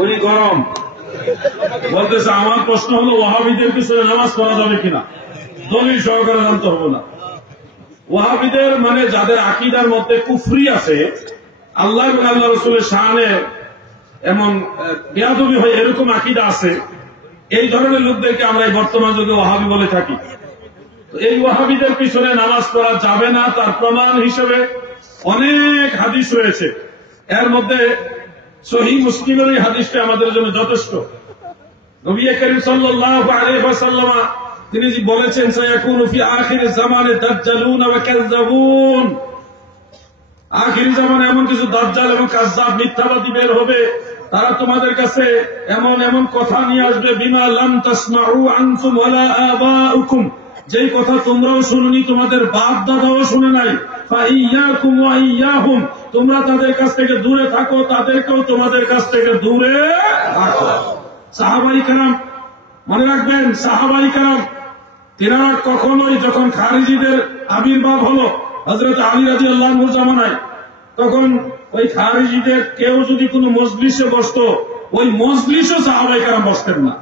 উনি গরম বলতেছে, আমার প্রশ্ন হলো ওয়াহাবিদের পিছনে নামাজ পড়া যাবে কিনা, দলিল সহকারে জানতে হবে না। ওয়াহাবিদের মানে যাদের আকীদার মধ্যে কুফরি আছে, আল্লাহ এবং আল্লাহ রাসূলের শানে এমন বেয়াদবি হয়, এরকম আকীদা আছে, এই ধরনের লোকদেরকে আমরা এই বর্তমান যুগে ওয়াহাবি বলে থাকি। এই ওয়াহাবিদের পিছনে নামাজ পড়া যাবে না, তার প্রমাণ হিসেবে অনেক হাদিস রয়েছে। এর মধ্যে সহিহ মুসলিমের এই হাদিসটা আমাদের জন্য যথেষ্ট। নবী করিম সাল্লাল্লাহু আলাইহি ওয়াসাল্লাম তিনি বলেছেন, সায়াকুনু ফি আখির জামানে দাজ্জালুন ওয়া কাযযাবুন, আখির জামানে এমন কিছু দাজ্জাল এবং কাযযাব মিথ্যাবাদী বের হবে, তারা তোমাদের কাছে এমন এমন কথা নিয়ে আসবে, বিমা লাম তাসমাউ আনতুম ওয়ালা আবাউকুম, যেই কথা তোমরাও শুনুনি, তোমাদের বাপ দাদাও শুনে নাই। ফাইয়াকুম ওয়া ইয়াহুম, তোমরা তাদের কাছ থেকে দূরে থাকো, তাদেরকেও তোমাদের কাছ থেকে দূরে রাখো। সাহাবায়ে কেরাম মনে রাখবেন, সাহাবায়ে কেরাম তিনারা কখনোই যখন খারিজিদের আবির্ভাব হলো হযরত আলী রাদিয়াল্লাহু আনহুর জামানায়, তখন ওই খারিজিদের কেউ যদি কোনো মজলিসে বসতো, ওই মজলিসও সাহাবায়ে কেরাম বসতেন না।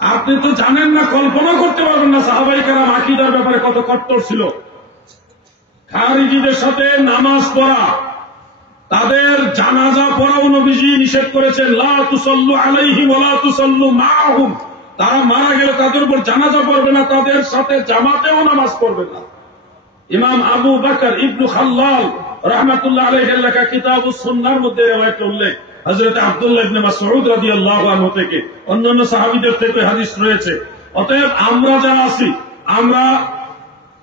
আপনি তো জানেন না, কল্পনা করতে পারবেন না সাহাবায়ে কেরাম আকীদার ব্যাপারে কত কট্টর ছিল। খারিজিদের সাথে নামাজ পড়া, তাদের জানাজা পড়াও নবীজি নিষেধ করেছেন, লা তুসাল্লু আলাইহিম ওয়া লা তুসাল্লু মাআহুম, তারা মারা গেলে তাদের উপর জানাজা পড়বে না, তাদের সাথে জামাতেও নামাজ পড়বে না। ইমাম আবু বকর ইবনে খাল্লাল রাহমাতুল্লাহ আলাইহি লেখা কিতাবুস সুন্নাহর মধ্যে রওয়ায়াত উল্লেখ, হযরত আব্দুল্লাহ ইবনে মাসউদ রাদিয়াল্লাহু আনহু থেকে, অন্যান্য সাহাবীদের থেকে হাদিস রয়েছে। অতএব আমরা যারা আছি, আমরা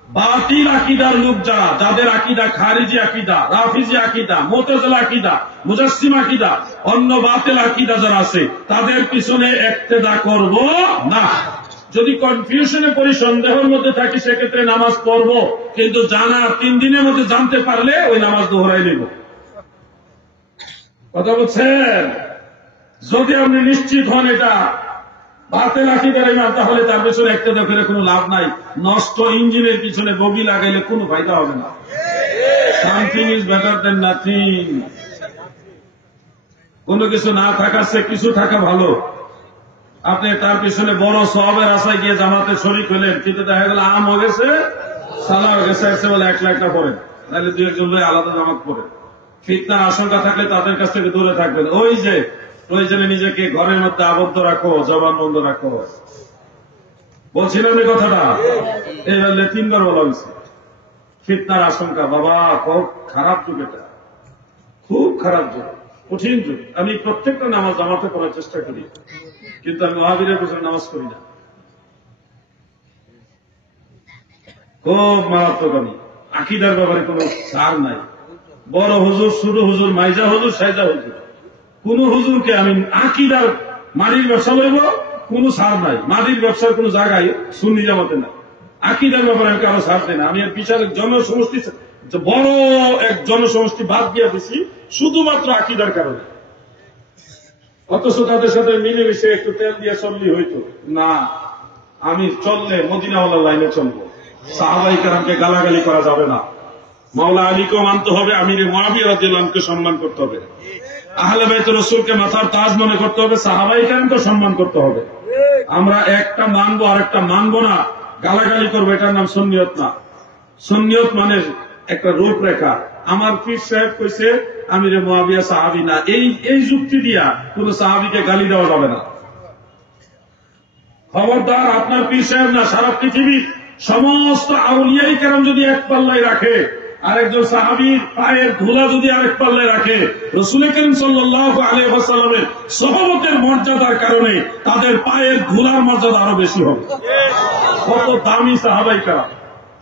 বাতিল আকীদার লোক যারা, যাদের আকীদা খারিজি আকীদা, রাফিজি আকীদা, মুতাজিলা আকীদা, মুজাসসিম আকীদা, অন্য বাতিল আকীদা যারা আছে, তাদের পিছনে ইক্তেদা করব না। যদি কনফিউশনে পড়ি, সন্দেহের মধ্যে থাকি, সেক্ষেত্রে নামাজ পড়ব, কিন্তু জানা 3 দিনের মধ্যে জানতে পারলে ওই নামাজ দোহরাই নেব। কথা বলছেন? যদি আপনি নিশ্চিত হন এটা বাতিল আকীদার ইমাম, তাহলে তার পিছনে ইক্তেদা করে কোনো লাভ নাই। নষ্ট ইঞ্জিনের পিছনে বগি লাগাইলে কোনো ফায়দা হবে না। Something is better then nothing. কোনো কিছু না থাকার চেয়ে কিছু থাকা ভালো। আপনি তার পিছনে বড় সওয়াবের আশায় গিয়ে জামাতে শরীক হলেন, কিন্তু দেখা গেল আম হয়ে গেছে, সালা হয়ে গেছে, এসে বলে 1 লাখটা পড়েন, তাহলে 2-1 লোক আলাদা জামাত পড়ে। ফিতনার আশঙ্কা থাকলে তাদের কাছ থেকে দূরে থাকবেন। ওই যে প্রয়োজনে নিজেকে ঘরের মধ্যে আবদ্ধ রাখো, জবান বন্ধ রাখো। বলছিলাম এই কথাটা, এইবার 3বার বলা হয়েছে। ফিতনার আশঙ্কা, বাবা খুব খারাপ যুগ, এটা খুব খারাপ যুগ, কঠিন যুগ। আমি প্রত্যেকটা নামাজ জামাতে পড়ার চেষ্টা করি, কিন্তু আমি ওয়াহাবিদের পিছনে নামাজ করি না। খুব মারাত্মক। আমি আকীদার ব্যাপারে কোনো ছাড় নাই। বড় হুজুর, ছোট হুজুর, মাইজা হুজুর, সাইজা হুজুর, কোন হুজুরকে আমি আকীদার মাটির ব্যবসা লইব, কোন ছাড় নাই। মাটির ব্যবসার কোন জায়গায় সুন্নি জামাতে না। আকীদার ব্যাপারে আমি কারো ছাড় দেয় না। আমি বিশাল জনসমষ্টি, বড় এক জনসমষ্টি বাদ দিয়ে দিছি শুধুমাত্র আকীদার কারণে। অথচ তাদের সাথে মিলেমিশে একটু তেল দিয়ে চললি হইতো না। আমি চললে মদিনাওয়ালার লাইনে চলবো। সাহাবায়ে কেরামকে গালাগালি করা যাবে না। মাওলা আলীকেও মানতে হবে, আমিরে মুআবিয়া রাদিয়াল্লাহু আনহুকে সম্মান করতে হবে, আহলে বাইত রাসূলকে মাথার তাজ মনে করতে হবে, সাহাবায়ে কেরামকে সম্মান করতে হবে। আমরা একটা মানবো আর একটা মানবো না, গালাগালি করবো, এটার নাম সুন্নিয়ত না। সুন্নিয়ত মানে একটা রূপরেখা। আমার পীর সাহেব কইছে আমিরে মুআবিয়া সাহাবী না, এই যুক্তি দিয়া কোন সাহাবীকে গালি দেওয়া যাবে না। খবরদার, আপনার পীর সাহেব না, সারা পৃথিবীর সমস্ত আউলিয়ায়ে কেরাম যদি এক পাল্লায় রাখে, আরেকজন সাহাবীর পায়ের ধুলা যদি আরেক পাল্লায় রাখে, রাসূল করিম সাল্লাল্লাহু আলাইহি ওয়াসাল্লামের সহবতের মর্যাদার কারণে তাদের পায়ের ধুলার মর্যাদা আরো বেশি হবে। কত দামি সাহাবায়ে কেরাম!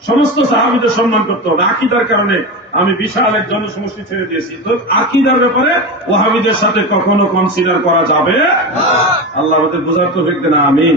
সমস্ত সাহাবীদের সম্মান করতে হবে। আকীদার কারণে আমি বিশাল এক জনসমষ্টি ছেড়ে দিয়েছি। তো আকীদার ব্যাপারে ওয়াহাবিদের সাথে কখনো কনসিডার করা যাবে না। আল্লাহ আমাদের বুঝার তৌফিক দেন, আমিন।